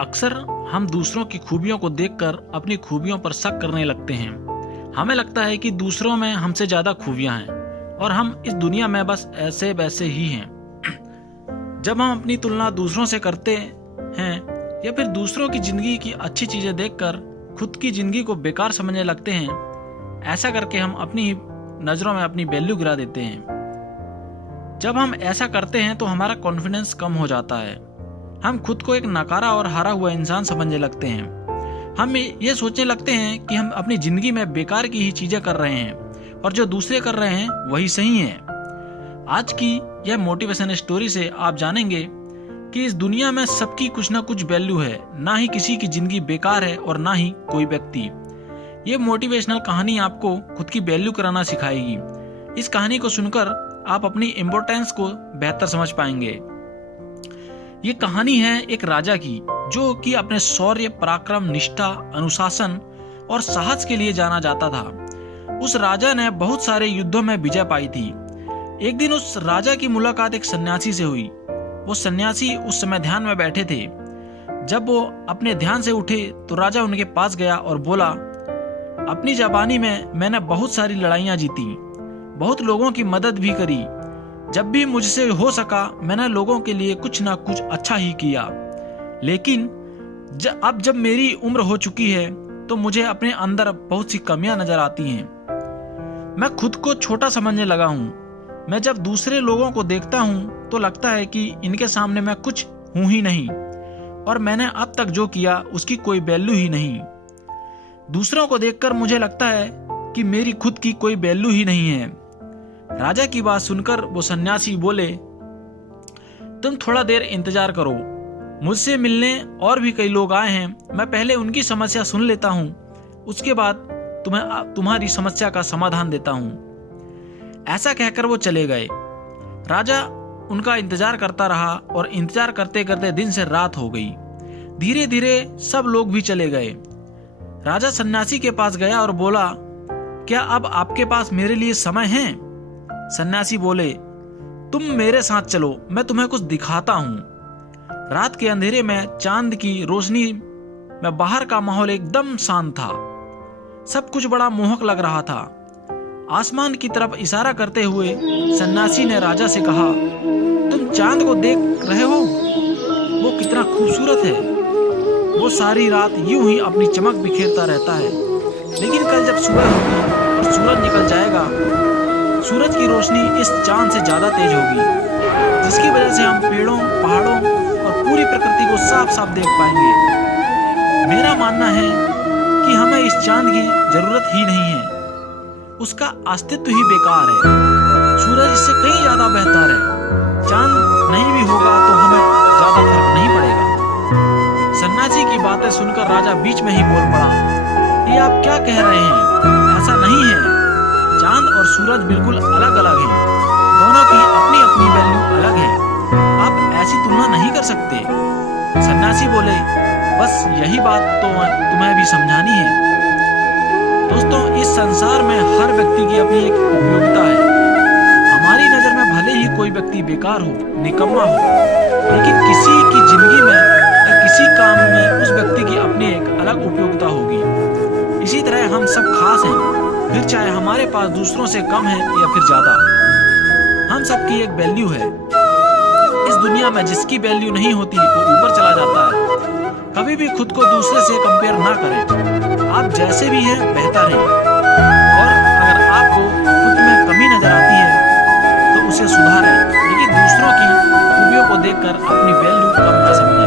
अक्सर हम दूसरों की खूबियों को देखकर अपनी खूबियों पर शक करने लगते हैं। हमें लगता है कि दूसरों में हमसे ज्यादा खूबियां हैं और हम इस दुनिया में बस ऐसे वैसे ही हैं। जब हम अपनी तुलना दूसरों से करते हैं या फिर दूसरों की जिंदगी की अच्छी चीजें देखकर खुद की जिंदगी को बेकार समझने लगते हैं, ऐसा करके हम अपनी ही नजरों में अपनी वैल्यू गिरा देते हैं। जब हम ऐसा करते हैं तो हमारा कॉन्फिडेंस कम हो जाता है। हम खुद को एक नकारा और हारा हुआ इंसान समझने लगते हैं। हम ये सोचने लगते हैं कि हम अपनी जिंदगी में बेकार की ही चीजें कर रहे हैं और जो दूसरे कर रहे हैं वही सही है। आज की यह मोटिवेशन स्टोरी से आप जानेंगे कि इस दुनिया में सबकी कुछ ना कुछ वैल्यू है, ना ही किसी की जिंदगी बेकार है और ना ही कोई व्यक्ति। ये मोटिवेशनल कहानी आपको खुद की वैल्यू कराना सिखाएगी। इस कहानी को सुनकर आप अपनी इम्पोर्टेंस को बेहतर समझ पाएंगे। ये कहानी है एक राजा की, जो कि अपने शौर्य, पराक्रम, निष्ठा, अनुशासन और साहस के लिए जाना जाता था। उस राजा ने बहुत सारे युद्धों में विजय पाई थी। एक दिन उस राजा की मुलाकात एक सन्यासी से हुई। वो सन्यासी उस समय ध्यान में बैठे थे। जब वो अपने ध्यान से उठे तो राजा उनके पास गया और बोला, अपनी जवानी में मैंने बहुत सारी लड़ाइयां जीती, बहुत लोगों की मदद भी करी। जब भी मुझसे हो सका मैंने लोगों के लिए कुछ ना कुछ अच्छा ही किया। लेकिन अब जब मेरी उम्र हो चुकी है तो मुझे अपने अंदर बहुत सी कमियां नजर आती हैं। मैं खुद को छोटा समझने लगा हूँ। मैं जब दूसरे लोगों को देखता हूँ तो लगता है कि इनके सामने मैं कुछ हूँ ही नहीं और मैंने अब तक जो किया उसकी कोई वैल्यू ही नहीं। दूसरों को देखकर मुझे लगता है कि मेरी खुद की कोई वैल्यू ही नहीं है। राजा की बात सुनकर वो सन्यासी बोले, तुम थोड़ा देर इंतजार करो, मुझसे मिलने और भी कई लोग आए हैं। मैं पहले उनकी समस्या सुन लेता हूँ, उसके बाद तुम्हारी समस्या का समाधान देता हूँ। ऐसा कहकर वो चले गए। राजा उनका इंतजार करता रहा और इंतजार करते करते दिन से रात हो गई। धीरे धीरे सब लोग भी चले गए। राजा सन्यासी के पास गया और बोला, क्या अब आपके पास मेरे लिए समय है? सन्यासी बोले, तुम मेरे साथ चलो, मैं तुम्हें कुछ दिखाता हूँ। रात के अंधेरे में चांद की रोशनी में बाहर का माहौल एकदम शांत था। सब कुछ बड़ा मोहक लग रहा था। आसमान की तरफ इशारा करते हुए सन्यासी ने राजा से कहा, तुम चांद को देख रहे हो? वो कितना खूबसूरत है। वो सारी रात यूं ही अपनी चमक बिखेरता रहता है। लेकिन कल जब सुबह होगी और सूरज निकल जाएगा, सूरज की रोशनी इस चांद से ज्यादा तेज होगी, जिसकी वजह से हम पेड़ों, पहाड़ों और पूरी प्रकृति को साफ साफ देख पाएंगे। मेरा मानना है कि हमें इस चांद की जरूरत ही नहीं है। उसका अस्तित्व ही बेकार है। सूरज इससे कहीं ज्यादा बेहतर है। चांद नहीं भी होगा तो हमें ज्यादा फर्क नहीं पड़ेगा। सन्यासी की बातें सुनकर राजा बीच में ही बोल पड़ा, ये आप क्या कह रहे हैं? ऐसा नहीं है। चांद और सूरज बिल्कुल अलग अलग हैं। दोनों की अपनी अपनी वैल्यू अलग है। आप ऐसी तुलना नहीं कर सकते। सन्यासी बोले, बस यही बात तो तुम्हें भी समझानी है। दोस्तों, इस संसार में हर व्यक्ति की अपनी एक उपयोगिता है। हमारी नजर में भले ही कोई व्यक्ति बेकार हो, निकम्मा हो, लेकिन किसी की जिंदगी में या किसी काम में उस व्यक्ति की अपनी एक अलग उपयोगिता होगी। इसी तरह हम सब खास हैं, फिर चाहे हमारे पास दूसरों से कम है या फिर ज्यादा। हम सबकी एक वैल्यू है। इस दुनिया में जिसकी वैल्यू नहीं होती वो ऊपर चला जाता है। कभी भी खुद को दूसरे से कंपेयर ना करें। आप जैसे भी हैं बेहतर हैं, और अगर आपको खुद में कमी नजर आती है तो उसे सुधारें, लेकिन दूसरों की खूबियों को देखकर अपनी वैल्यू कम न समझें।